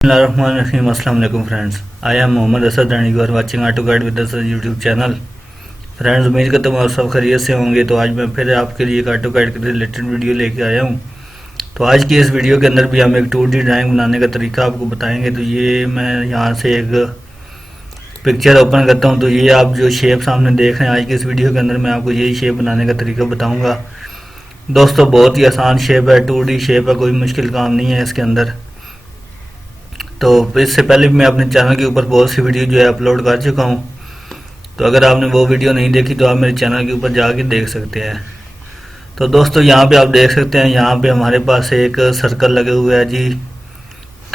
Bismillahirrahmanirrahim. Assalamu alaikum friends. I am Mohammad Asad and you are watching AutoCAD with Asad YouTube channel. Friends उम्मीद करता हूँ आप सब खैरियत से होंगे। तो आज मैं फिर आपके लिए एक AutoCAD के रिलेटेड वीडियो लेके आया हूँ। तो आज की इस वीडियो के अंदर भी हम एक 2D ड्राइंग बनाने का तरीका आपको बताएंगे। तो ये मैं यहाँ से एक पिक्चर ओपन करता हूँ। तो ये आप जो शेप सामने देख रहे हैं, आज की इस वीडियो के अंदर मैं आपको यही शेप बनाने का तरीका बताऊँगा। दोस्तों बहुत ही आसान शेप है, 2D शेप है, कोई मुश्किल काम नहीं है इसके अंदर। तो इससे पहले भी मैं अपने चैनल के ऊपर बहुत सी वीडियो जो है अपलोड कर चुका हूँ। तो अगर आपने वो वीडियो नहीं देखी तो आप मेरे चैनल के ऊपर जाके देख सकते हैं। तो दोस्तों यहाँ पे आप देख सकते हैं, यहाँ पे हमारे पास एक सर्कल लगे हुए है जी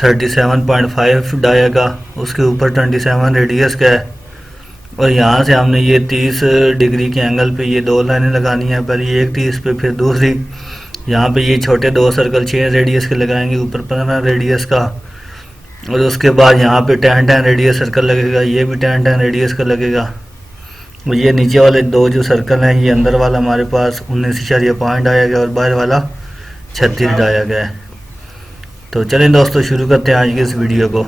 37.5 डाया का, उसके ऊपर 27 रेडियस का है। और यहाँ से हमने ये 30 डिग्री के एंगल पे ये दो लाइनें लगानी है, पहले एक 30 पे फिर दूसरी। यहाँ पे ये छोटे दो सर्कल 6 रेडियस के लगाएंगे, ऊपर 15 रेडियस का। और उसके बाद यहाँ पे 10 रेडियस सर्कल लगेगा, ये भी 10 रेडियस का लगेगा। और ये नीचे वाले दो जो सर्कल हैं, ये अंदर वाला हमारे पास 19.5 आया गया और बाहर वाला 36 आया गया है। तो चलें दोस्तों शुरू करते हैं आज की इस वीडियो को।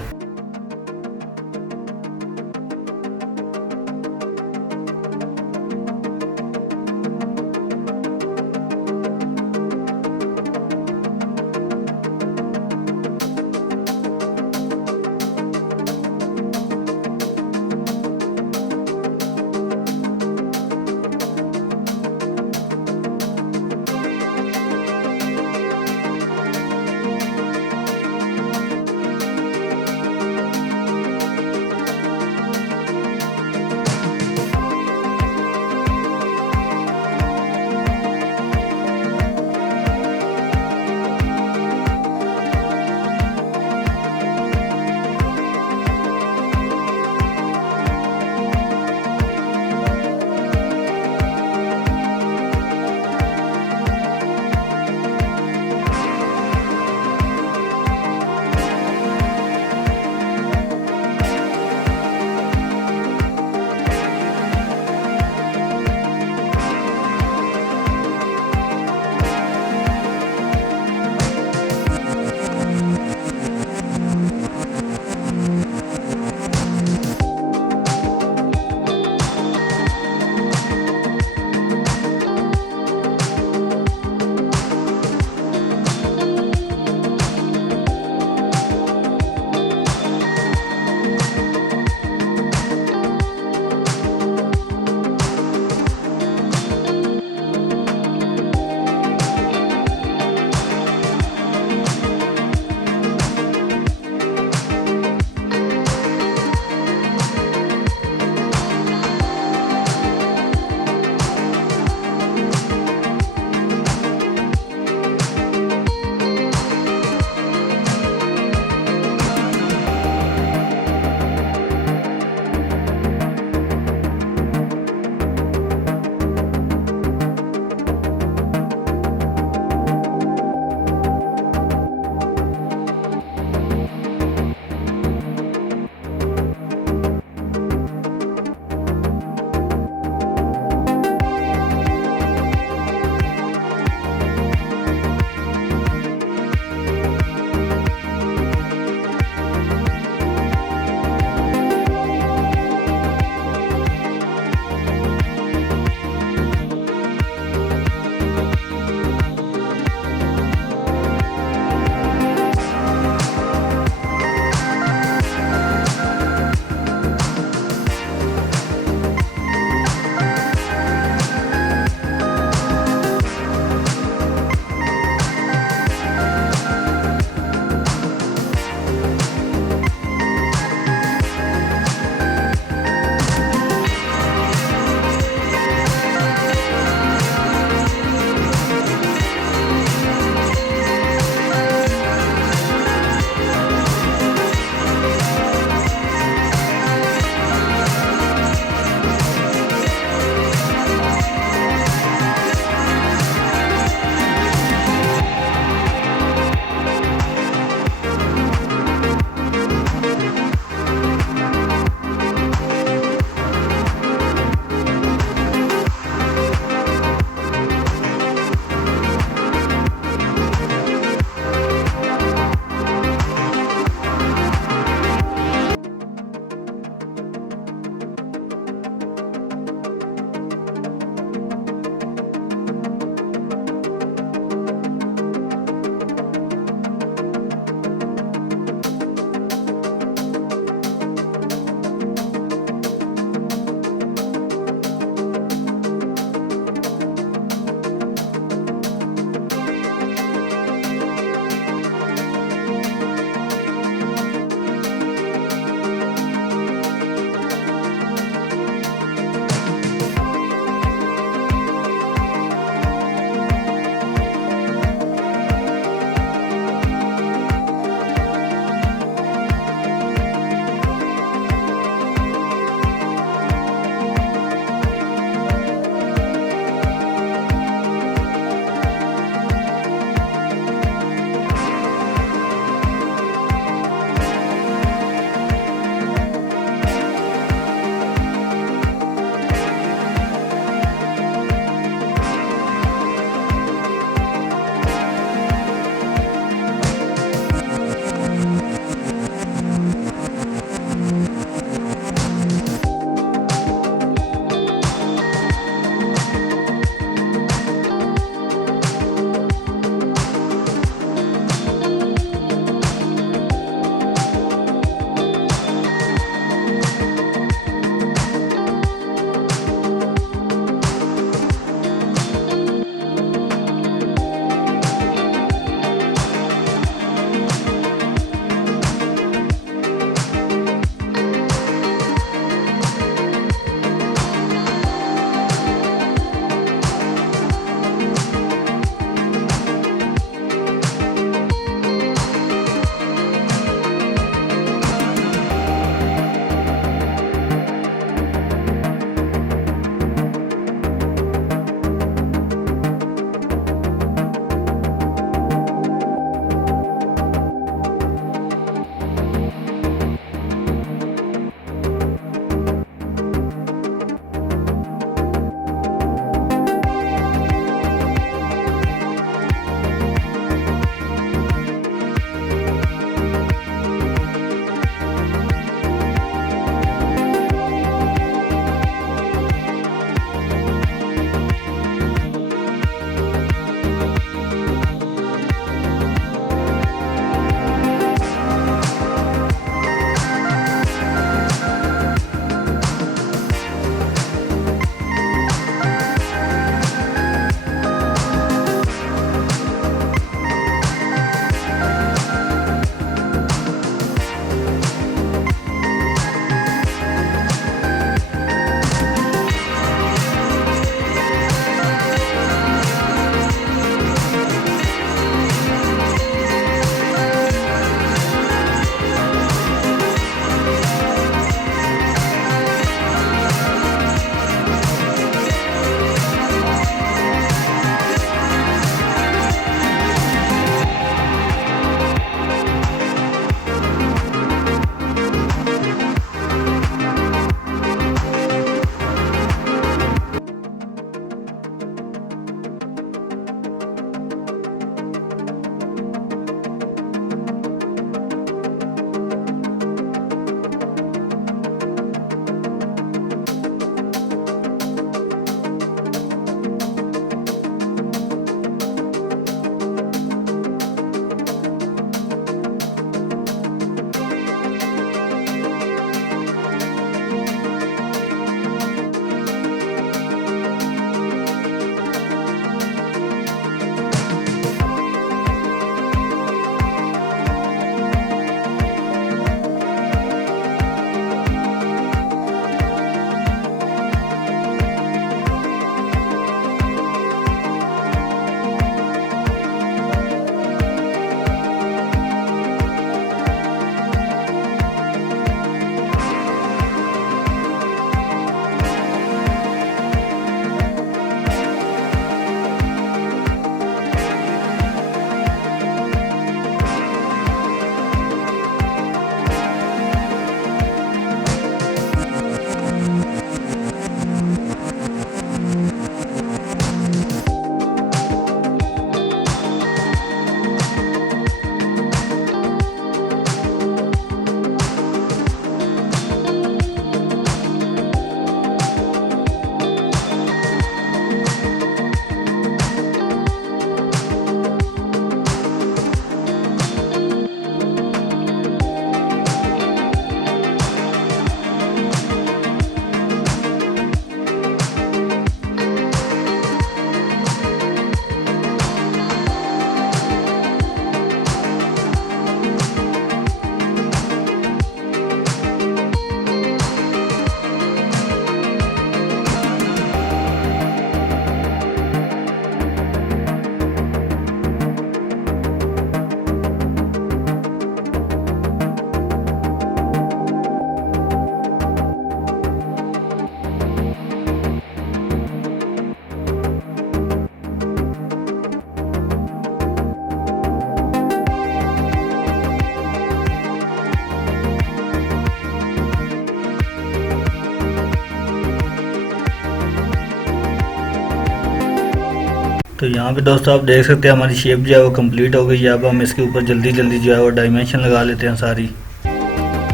तो यहाँ पे दोस्तों आप देख सकते हैं हमारी शेप जो है वो कंप्लीट हो गई है। अब हम इसके ऊपर जल्दी जल्दी जो है वो डायमेंशन लगा लेते हैं सारी।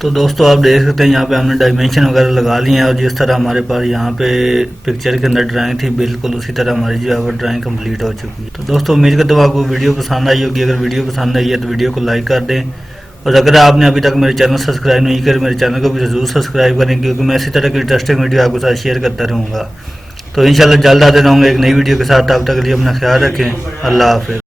तो दोस्तों आप देख सकते हैं यहाँ पे हमने डायमेंशन वगैरह लगा लिए हैं और जिस तरह हमारे पास यहाँ पे पिक्चर के अंदर ड्राइंग थी बिल्कुल उसी तरह हमारी जो है वो ड्राइंग कंप्लीट हो चुकी है। तो दोस्तों उम्मीद करता हूँ आपको वीडियो पसंद आई होगी। अगर वीडियो पसंद आई है तो वीडियो को लाइक कर दें और अगर आपने अभी तक मेरे चैनल सब्सक्राइब नहीं किया मेरे चैनल को भी ज़रूर सब्सक्राइब करें, क्योंकि मैं इसी तरह की इंटरेस्टिंग वीडियो आपके साथ शेयर करता रहूँगा। तो इंशाल्लाह जल्द आते रहूँगा एक नई वीडियो के साथ। तब तक के लिए अपना ख्याल रखें। अल्लाह हाफिज़।